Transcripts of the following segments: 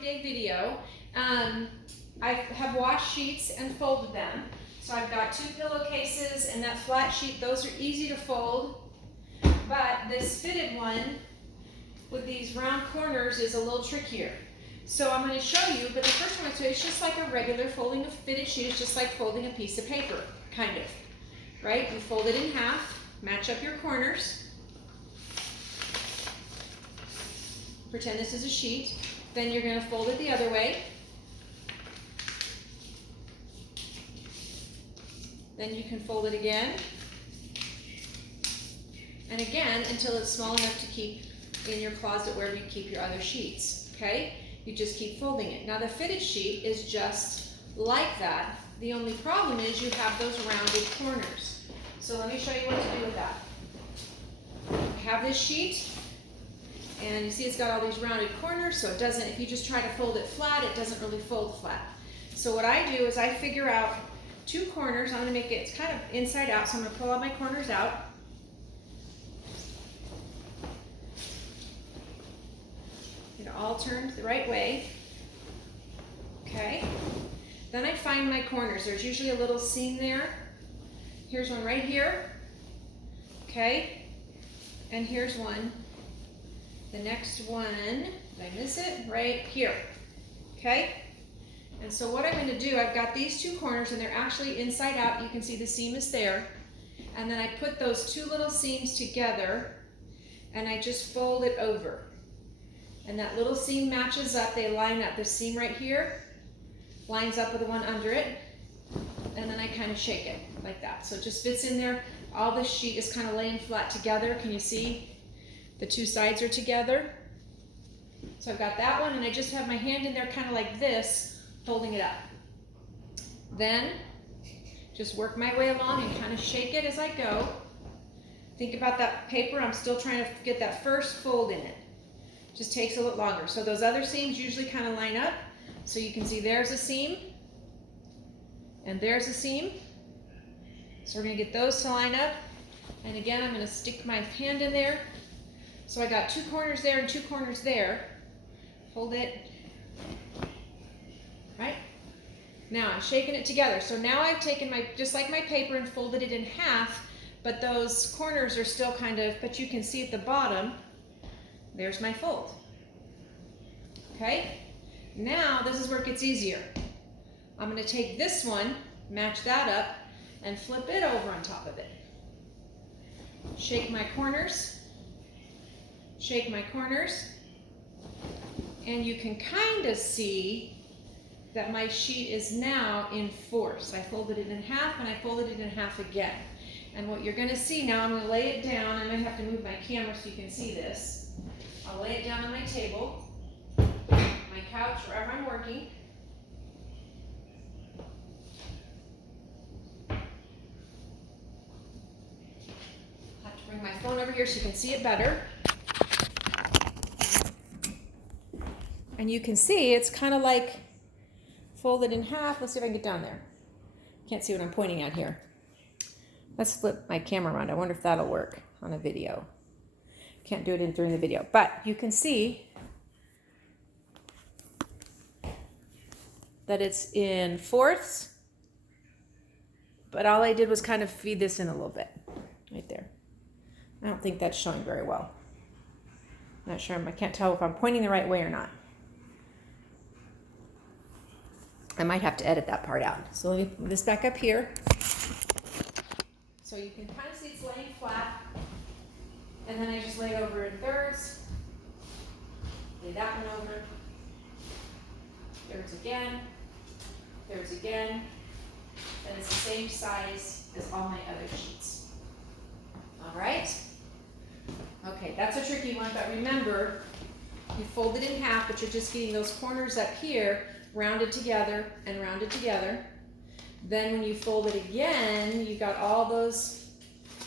everyday video. I have washed sheets and folded them. So I've got 2 pillowcases and that flat sheet. Those are easy to fold. But this fitted one with these round corners is a little trickier. So I'm going to show you, but the first one I show you is just like a regular folding of fitted sheet. It's just like folding a piece of paper, kind of. Right? You fold it in half, match up your corners. Pretend this is a sheet. Then you're going to fold it the other way. Then you can fold it again. And again until it's small enough to keep in your closet where you keep your other sheets. Okay? You just keep folding it. Now the fitted sheet is just like that. The only problem is you have those rounded corners. So let me show you what to do with that. I have this sheet. And you see it's got all these rounded corners, so it doesn't, if you just try to fold it flat, it doesn't really fold flat. So what I do is I figure out 2 corners. I'm going to make it, it's kind of inside out, so I'm going to pull all my corners out. Get it all turned the right way. Okay. Then I find my corners. There's usually a little seam there. Here's one right here. Okay. And here's one. The next one, did I miss it? Right here, okay? And so what I'm going to do, I've got these 2 corners and they're actually inside out. You can see the seam is there. And then I put those 2 little seams together and I just fold it over. And that little seam matches up, they line up. The seam right here lines up with the one under it. And then I kind of shake it like that. So it just fits in there. All this sheet is kind of laying flat together. Can you see? The 2 sides are together. So I've got that one and I just have my hand in there kind of like this, holding it up. Then just work my way along and kind of shake it as I go. Think about that paper. I'm still trying to get that first fold in it. Just takes a little longer. So those other seams usually kind of line up. So you can see there's a seam and there's a seam. So we're going to get those to line up. And again, I'm going to stick my hand in there. So I got 2 corners there and 2 corners there. Hold it. Right? Now I'm shaking it together. So now I've taken my, just like my paper, and folded it in half, but those corners are still kind of, but you can see at the bottom, there's my fold. Okay? Now this is where it gets easier. I'm going to take this one, match that up, and flip it over on top of it. Shake my corners. Shake my corners, and you can kind of see that my sheet is now in force. I folded it in half and I folded it in half again. And what you're going to see now, I'm going to lay it down. I might have to move my camera so you can see this. I'll lay it down on my table, my couch, wherever I'm working. I'll have to bring my phone over here so you can see it better. And you can see it's kind of like folded in half. Let's see if I can get down there. Can't see what I'm pointing at here. Let's flip my camera around. I wonder if that'll work on a video. Can't do it during the video. But you can see that it's in fourths. But all I did was kind of feed this in a little bit. Right there. I don't think that's showing very well. Not sure. I can't tell if I'm pointing the right way or not. I might have to edit that part out. So let me put this back up here. So you can kind of see it's laying flat. And then I just lay it over in thirds. Lay that one over. Thirds again. Thirds again. And it's the same size as all my other sheets. All right? Okay, that's a tricky one, but remember, you fold it in half, but you're just getting those corners up here rounded together and rounded together. Then when you fold it again, you got all those,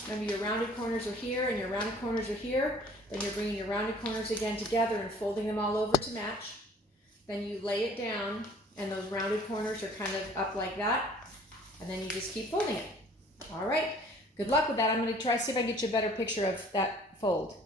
remember your rounded corners are here and your rounded corners are here. Then you're bringing your rounded corners again together and folding them all over to match. Then you lay it down and those rounded corners are kind of up like that. And then you just keep folding it. All right, good luck with that. I'm going to try to see if I can get you a better picture of that fold.